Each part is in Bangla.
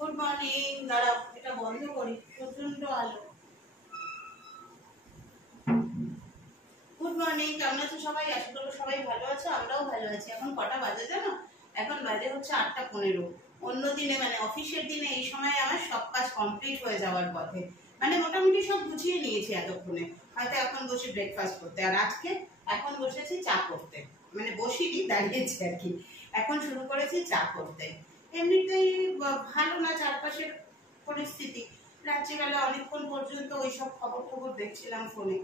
Good morning. দাঁড়াও, এটা বন্ধ করি, প্রচন্ড আলো। গুড মর্নিং, কেমন আছো সবাই? আশা করবো সবাই ভালো আছো, আমরাও ভালো আছি। এখন কটা বাজে জানো? এখন বাজে হচ্ছে 8:15। অন্য দিনে মানে অফিসের দিনে এই সময় আমার সব কাজ কমপ্লিট হয়ে যাওয়ার পথে, মানে মোটামুটি সব গুছিয়ে নিয়েছি এতক্ষণে। হয়তো এখন বসে ব্রেকফাস্ট করতে, আর আজকে এখন বসেছি চা করতে, মানে বসিনি, দাঁড়িয়েছি আর কি। এখন শুরু করেছি চা করতে। এমনিতেই ভালো না চারপাশের পরিস্থিতি। রাত্রিবেলা অনেকক্ষণ পর্যন্ত ওইসব খবর খবর দেখছিলাম ফোনে।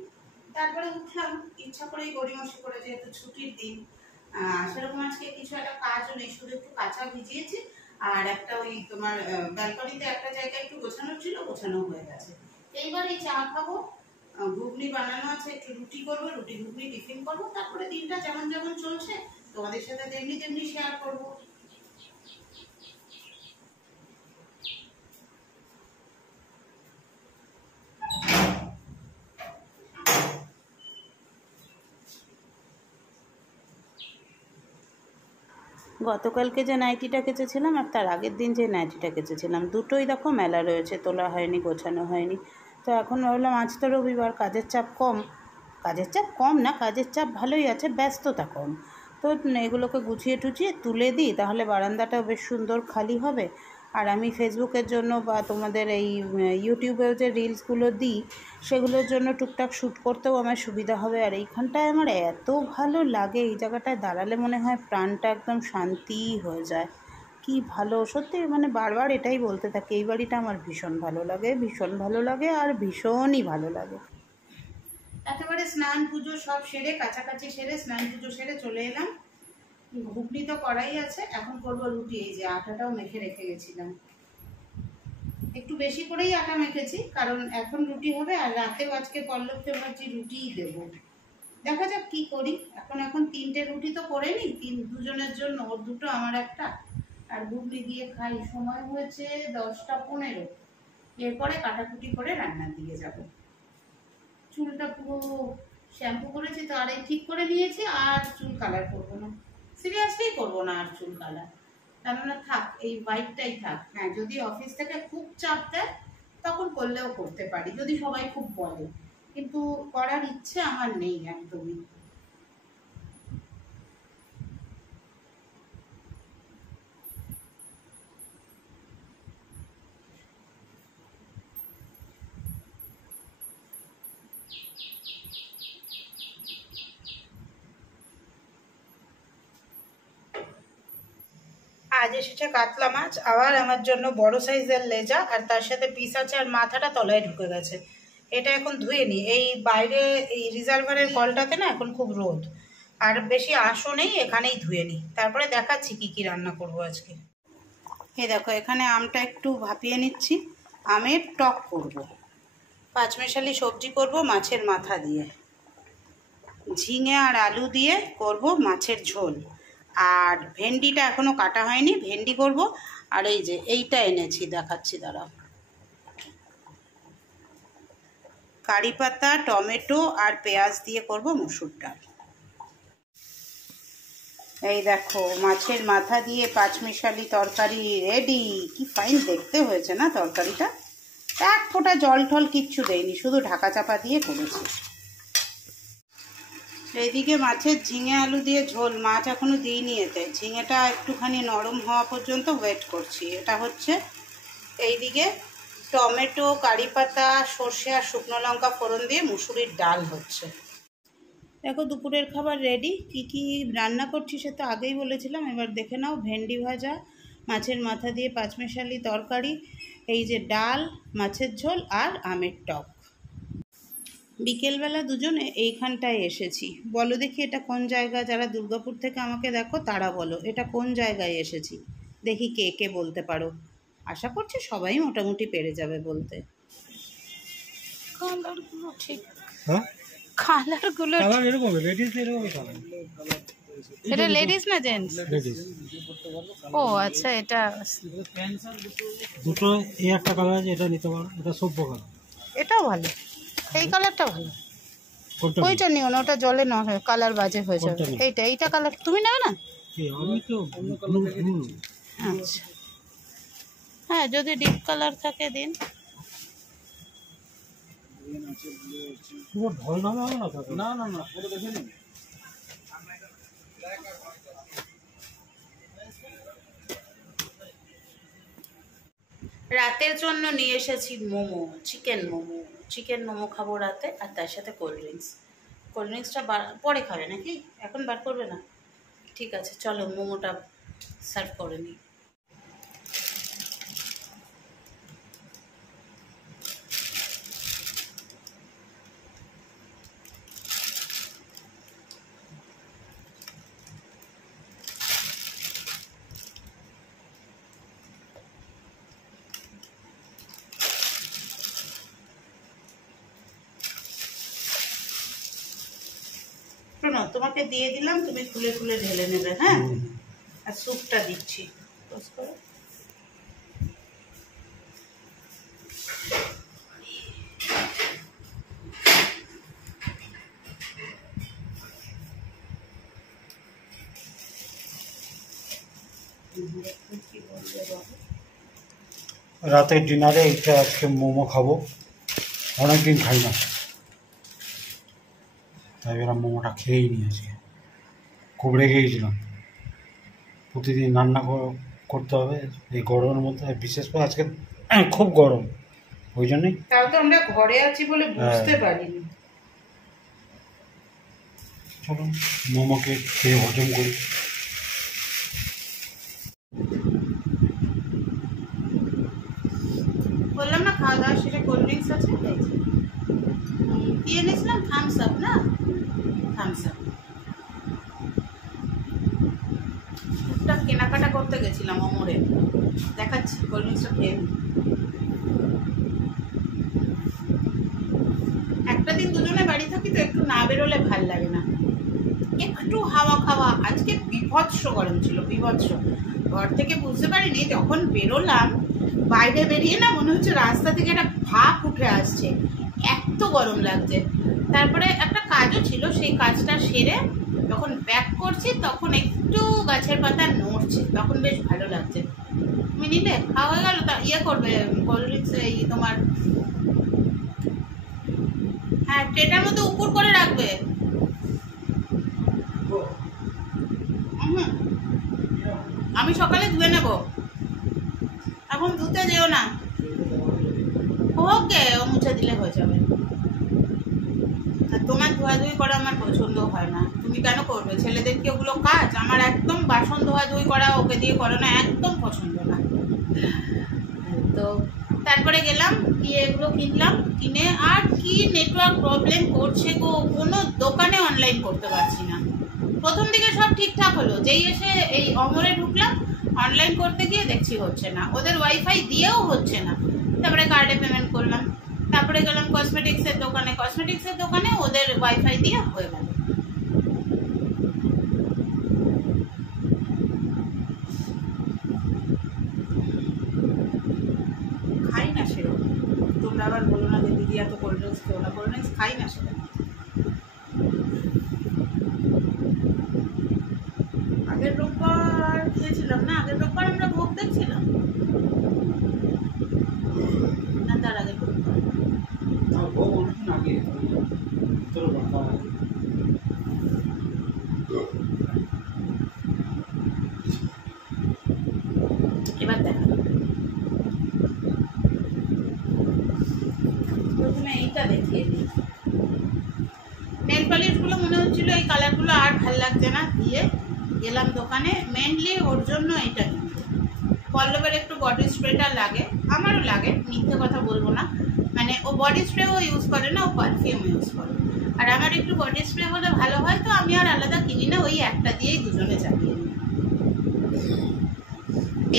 তারপরে উঠলাম, ইচ্ছা করেই গড়িমসি করে, যেহেতু ছুটির দিন। সেরকম আজকে কিছু একটা কাজও নেই, শুধু একটু কাঁচা ভিজিয়েছি। আর একটা ওই তোমার ব্যালকনিতে একটা জায়গায় একটু গোছানো ছিল, গোছানো হয়ে গেছে। এইবার এই চা খাবো, ঘুগনি বানানো আছে, একটু রুটি করবো, রুটি ঘুগনি টিফিন করবো। তারপরে দিনটা যেমন যেমন চলছে তোমাদের সাথে তেমনি তেমনি শেয়ার করবো। গতকালকে যে নাইটিটা কেচেছিলাম আর তার আগের দিন যে নাইটিটা কেচেছিলাম, দুটোই দেখো মেলা রয়েছে, তোলা হয়নি, গোছানো হয়নি। তো এখন ভাবলাম আজ তো রবিবার, কাজের চাপ কম। কাজের চাপ কম না, কাজের চাপ ভালোই আছে, ব্যস্ততা কম। তো এগুলোকে গুছিয়ে টুছিয়ে তুলে দিই, তাহলে বারান্দাটাও বেশ সুন্দর খালি হবে। আর আমি ফেসবুকের জন্য বা তোমাদের এই ইউটিউবেও যে রিলসগুলো দিই, সেগুলোর জন্য টুকটাক শ্যুট করতেও আমার সুবিধা হবে। আর এইখানটায় আমার এত ভালো লাগে, এই জায়গাটায় দাঁড়ালে মনে হয় প্রাণটা একদম শান্তি হয়ে যায়। কি ভালো, সত্যি মানে বারবার এটাই বলতে থাকি, এই বাড়িটা আমার ভীষণ ভালো লাগে, ভীষণ ভালো লাগে, আর ভীষণই ভালো লাগে। একেবারে স্নান পুজো সব সেরে, কাছাকাছি সেরে, স্নান পুজো সেরে চলে এলাম। ঘুগনি তো করাই আছে, এখন করবো রুটি। এই যে আটাটাও মেখে রেখে গেছিলাম, একটু বেশি করেই আটা মেখেছি, কারণ এখন রুটি হবে। আর রাতেও আজকে পল্লবকে ভাবছি রুটিই দেবো, দেখা যাক কি করি। এখন 3টে রুটি তো করে নিই, দুজনের জন্য, ওর দুটো আমার একটা, আর ঘুগনি দিয়ে খাই। সময় হয়েছে 10টা 15। এরপরে কাটাকুটি করে রান্নার দিকে যাব। চুলটা পুরো শ্যাম্পু করেছি তো, আর এই ঠিক করে নিয়েছি, আর চুল কালার করবো না, সিরিয়াসলি করবো না আর চুল কালার। কেননা থাক, এই হোয়াইটটাই থাক। হ্যাঁ, যদি অফিস থেকে খুব চাপ দেয় তখন করলেও করতে পারি, যদি সবাই খুব বলে, কিন্তু করার ইচ্ছে আমার নেই একদমই। আজ এসেছে কাতলা মাছ, আবার আমার জন্য বড় সাইজের লেজা, আর তার সাথে পিস আছে, আর মাথাটা তলায় ঢুকে গেছে। এটা এখন ধুয়ে নি, এই বাইরে এই রিজার্ভারের কলটাতে না এখন খুব রোদ, আর বেশি আশও নেই, এখানেই ধুয়ে নি। তারপরে দেখাচ্ছি কি কি রান্না করব আজকে। এই দেখো, এখানে আমটা একটু ভাপিয়ে নিচ্ছি, আমের টক করব। পাঁচমেশালি সবজি করব মাছের মাথা দিয়ে, ঝিঙে আর আলু দিয়ে করব মাছের ঝোল। আর ভেন্ডিটা এখনো কাটা হয়নি, ভেন্ডি করব। আর এই যে এইটা এনেছি, দেখাচ্ছি দাঁড়াও, কারি পাতা, টমেটো আর পেঁয়াজ দিয়ে করব মসুর ডাল। এই দেখো, মাছের মাথা দিয়ে পাঁচমিশালি তরকারি রেডি। কি ফাইন দেখতে হয়েছে না তরকারিটা? এক ফোঁটা জল টল কিচ্ছু দেয়নি, শুধু ঢাকা চাপা দিয়ে করেছি। এইদিকে মাছের ঝিঙে আলু দিয়ে ঝোল, মাছ এখনো দিইনি এতে, ঝিঙেটা একটুখানি নরম হওয়া পর্যন্ত ওয়েট করছি। এটা হচ্ছে, এইদিকে টমেটো, কারি পাতা, সর্ষে আর শুকনো লঙ্কা ফোড়ন দিয়ে মুসুরির ডাল হচ্ছে। দেখো, দুপুরের খাবার রেডি। কি কি রান্না করছি সে তো আগেই বলেছিলাম, এবার দেখে নাও। ভেন্ডি ভাজা, মাছের মাথা দিয়ে পাঁচমেশালি তরকারি, এই যে ডাল, মাছের ঝোল আর আমের টক। বিকেলবেলা দুজনে এইখানটায় এসেছি। বলো দেখি এটা কোন জায়গা? যারা দুর্গাপুর থেকে আমাকে দেখো তারা বলো এটা কোন জায়গায় এসেছি। দেখি কে কে বলতে পারো। আশা করছি সবাই মোটামুটি পেরে যাবে বলতে। কালারগুলো ঠিক, হ্যাঁ কালারগুলো এরকম, লেডিস এরকম কালার। এটা লেডিস না জেন্টস? লেডিস। ও আচ্ছা, এটা দুটো, এই একটা কালার আছে, এটা নিতে পারো, এটা সভ্য কালার। এটাও ভালো, এই কালারটা ভালো। ওইটা নিও না, ওটা জলে না হয় কালার বাজে হয়ে যাবে। এইটা কালার তুমি নেবে না? আমি তো আচ্ছা, হ্যাঁ, যদি ডিপ কালার থাকে দিন। না না না, পুরো দেখে নিন। রাতের জন্য নিয়ে এসেছি মোমো, চিকেন মোমো খাবো রাতে, আর তার সাথে কোল্ড ড্রিঙ্কস। কোল্ড ড্রিঙ্কসটা পরে খাবে নাকি, এখন বার করবে না? ঠিক আছে, চলো মোমোটা সার্ভ করে নিই। শোনো, তোমাকে দিয়ে দিলাম, তুমি খুলে খুলে ঢেলে নেবে, হ্যাঁ? আর স্যুপটা দিচ্ছি। রাতের ডিনারে এইটা আজকে মোমো খাবো, অনেকদিন খাই না, তাই এবার মোমোটা খেয়েই নি। আজকে খুব রেগে গেছিলাম, প্রতিদিন রান্না করতে হবে এই গরমের মধ্যে, বিশেষ করে আজকে খুব গরম, ওই জন্যই। তাও তো আমরা ঘরে আছি বলে বুঝতে পারিনি। চলো মোমোকে খেয়ে হজম করি। বললাম না খাওয়া দাওয়া সেটা কোল্ড ড্রিঙ্কস আছে, দিয়ে এনেছিলাম থামস আপ, না থামস আপ। একটা কেনাকাটা করতে গেছিলাম অমরে, দেখাচ্ছি কোল্ড ড্রিঙ্কসটা খেয়ে। একটা দিন দুজনে বাড়ি থাকি তো একটু না বেরোলে ভাল লাগে না, একটু হাওয়া খাওয়া। আজকে বিভৎস গরম ছিল, বিভৎস। ঘর থেকে বুঝতে পারিনি, যখন বেরোলাম বাইরে বেরিয়ে না মনে হচ্ছে রাস্তা থেকে একটা ভাপ উঠে আসছে, এত গরম লাগছে। তারপরে একটা কাজও ছিল, সেই কাজটা সেরে যখন ব্যাক করছি তখন একটু গাছের পাতা নড়ছে, তখন বেশ ভালো লাগছে। তুমি নিলে খাওয়া হয়ে গেল? তা ইয়ে করবে কোল্ড ড্রিঙ্কস, এই তোমার, হ্যাঁ ট্রেটার মধ্যে উপর করে রাখবে। আমি সকালে ধুয়ে নেব, এখন ধুতে যেও না। ওকে, ও মুছে দিলে হয়ে যাবে। তোমার ধোয়াধুয়ি করা আমার পছন্দ হয় না, তুমি কেন করবে? ছেলেদের কি ওগুলো কাজ? আমার একদম বাসন ধোয়াধুয়ি করা ওকে দিয়ে করো না, একদম পছন্দ না। তো তারপরে গেলাম, গিয়ে এগুলো কিনলাম, কিনে আর কি নেটওয়ার্ক প্রবলেম করছে গো, কোনো দোকানে অনলাইন করতে পারছি না। প্রথম দিকে সব ঠিকঠাক হলো, যেই এসে এই অমরে ঢুকলাম, অনলাইন করতে গিয়ে দেখছি হচ্ছে না, ওদের ওয়াইফাই দিয়েও হচ্ছে না। তারপরে কার্ডে পেমেন্ট করলাম, তারপরে গেলাম কসমেটিক্সের দোকানে ওদের ওয়াইফাই দিয়ে হয়ে গেল। খাই না সেরকম, তোমরা আবার বলো না যে দিদি এত কোল্ড ড্রিঙ্কস খেও না, কোল্ড ড্রিঙ্কস খাই না সেরকম। আগের রোববার খেয়েছিলাম না, আগের রোববার আমরা ভোগ দেখছিলাম না, তার আগের রোববার। এবার দেখা, প্রথমে এইটা দেখিয়ে দিই। নেল পালিশগুলো মনে হচ্ছিল এই কালারগুলো আর ভাল লাগছে না, দিয়ে গেলাম দোকানে মেনলি ওর জন্য এটা কিনতে। পল্লবের একটু বডি স্প্রেটা লাগে, আমারও লাগে, মিথ্যে কথা বলবো না, মানে ও বডি স্প্রেও ইউজ করে না, ও পারফিউম ইউজ করে। আর আমার একটু বডি স্প্রে হলে ভালো হয়, তো আমি আর আলাদা কিনি না, ওই একটা দিয়েই দুজনে চালিয়ে নিই।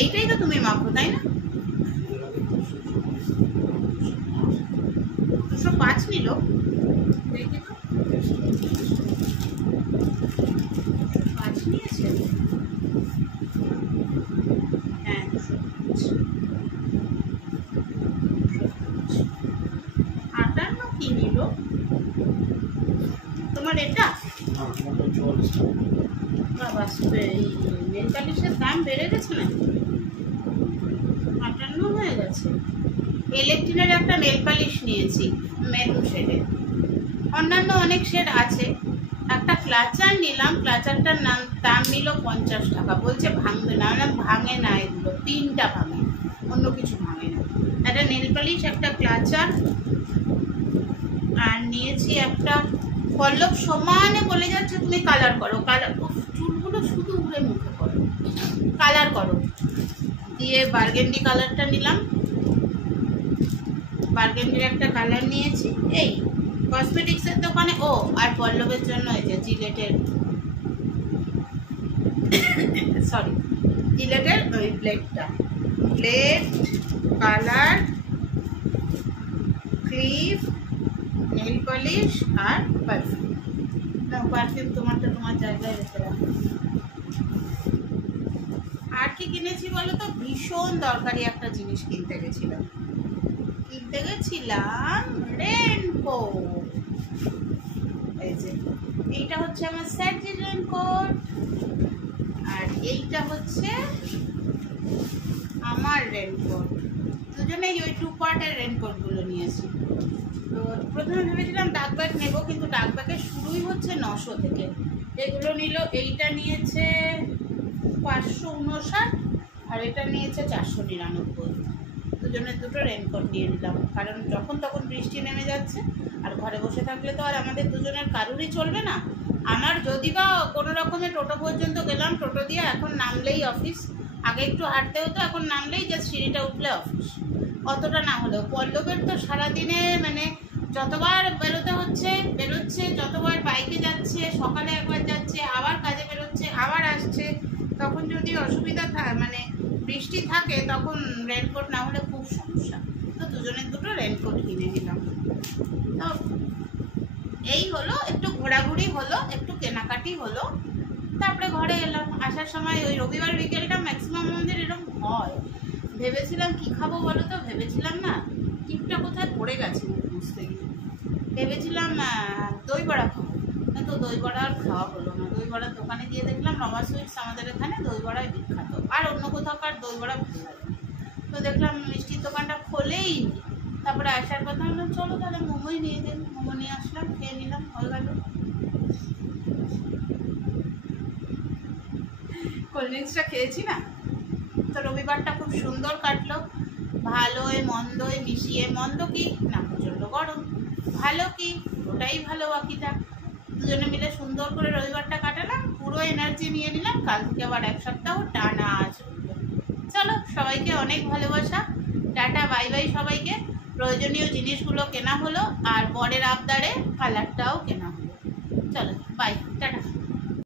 এইটাই তো তুমি মাখো, তাই না? 205 নিল, দেখি তো 5 নিয়েছে, হ্যাঁ 58 কি নিল তোমার এটা? বাবা, এই নেল পালিশের দাম বেড়ে গেছে না? 58 আছে। ইলেকট্রিনের একটা নেল পালিশ নিয়েছি মেরুন শেডে, অন্যান্য অনেক শেড আছে। একটা ক্লাচার নিলাম, ক্লাচারটার দাম নিল 50 টাকা, বলছে ভাঙবে না। ভাঙে না, এগুলো পিনটা ভাঙে, অন্য কিছু ভাঙে না। একটা নেল পালিশ, একটা ক্লাচার, আর নিয়েছি একটা পল্লব। সমানে বলে যাচ্ছে তুমি কালার করো, কালার, চুলগুলো শুধু উড়ে মুখে করো, কালার করো। দিয়ে বার্গেন্ডি কালারটা নিলাম, বার্গেন্ডির একটা কালার নিয়েছি এই কসমেটিক্সের দোকানে। ও আর পল্লবের জন্য এই যে জিলেটের, সরি জিলেটের ওই ব্লেডটা, blade, colour, clip, nail polish আর পারফিউম। পারফিউম তোমারটা তোমার জায়গায় রেখে রাখো। আর কি কিনেছি বলো তো? ভীষণ দরকারি একটা জিনিস কিনতে গেছিলাম রেনকোট। এই যে এইটা হচ্ছে আমার স্যাডজি রেনকোট, আর এইটা হচ্ছে আমার রেনকোট। দুজনেই ওই 2 পার্টের রেনকোট গুলো নিয়েছি। তো প্রথমে ভেবেছিলাম ডাক ব্যাগ নেবো, কিন্তু ডাক ব্যাগের শুরুই হচ্ছে 900 থেকে। এগুলো নিল, এইটা নিয়েছে 559 আর এটা নিয়েছে 499। দুজনের দুটো রেনকোট নিয়ে নিলাম, কারণ যখন তখন বৃষ্টি নেমে যাচ্ছে, আর ঘরে বসে থাকলে তো আর আমাদের দুজনের কারুরই চলবে না। আমার যদি বা কোনো রকমের টোটো পর্যন্ত গেলাম, টোটো দিয়ে এখন নামলেই অফিস। আগে একটু হাঁটতে হতো, এখন নামলেই জাস্ট সিঁড়িটা উঠলে অফিস। অতটা না হলেও পল্লবের তো সারাদিনে মানে যতবার বেরোচ্ছে, যতবার বাইকে যাচ্ছে, সকালে একবার যাচ্ছে, আবার কাজে বেরোচ্ছে, আবার আসছে, তখন যদি অসুবিধা মানে বৃষ্টি থাকে, তখন রেনকোট না হলে খুব সমস্যা। তো দুজনের দুটো রেনকোট কিনে নিলাম। তো এই হলো, একটু ঘোরাঘুরি হলো, একটু কেনাকাটি হলো, তারপরে ঘরে এলাম। আসার সময় ওই রবিবার বিকেলটা ম্যাক্সিমাম আমাদের এরকম হয়। ভেবেছিলাম কি খাবো বলো তো, ভেবেছিলাম না টিপটা কোথায় পড়ে গেছে বুঝতে গিয়ে, ভেবেছিলাম দই বড়া খাবো, কিন্তু দই বড়া আর খাওয়া হলো না। দই বড়ার দোকানে গিয়ে দেখলাম রমা সুইটস আমাদের এখানে দই বড়ায় বিখ্যাত, আর অন্য কোথাও কার দই বড়া ভালো লাগে না। তো দেখলাম মিষ্টির দোকানটা খোলেই নি। তারপরে আসার কথা হলো চলো তাহলে মোমোই নিয়ে দিন, মোমো নিয়ে আসলাম, খেয়ে নিলাম, হয়ে গেল। কোল্ড ড্রিঙ্কসটা খেয়েছি না। তো রবিবারটা খুব সুন্দর কাটলো, ভালোই মন্দই মিশিয়ে। মন্দ কি না, প্রচণ্ড গরম, ভালো কি ওটাই ভালো, বাকিটা দুজনে মিলে সুন্দর করে রবিবারটা কাটালাম, পুরো এনার্জি নিয়ে নিলাম। কাল থেকে আবার 1 সপ্তাহ টানা চলবে। চলো, সবাইকে অনেক ভালোবাসা, টাটা, বাই বাই সবাইকে। প্রয়োজনীয় জিনিসগুলো কেনা হলো, আর বরের আবদারে কালারটাও কেনা হলো। চলো বাই, টাটা।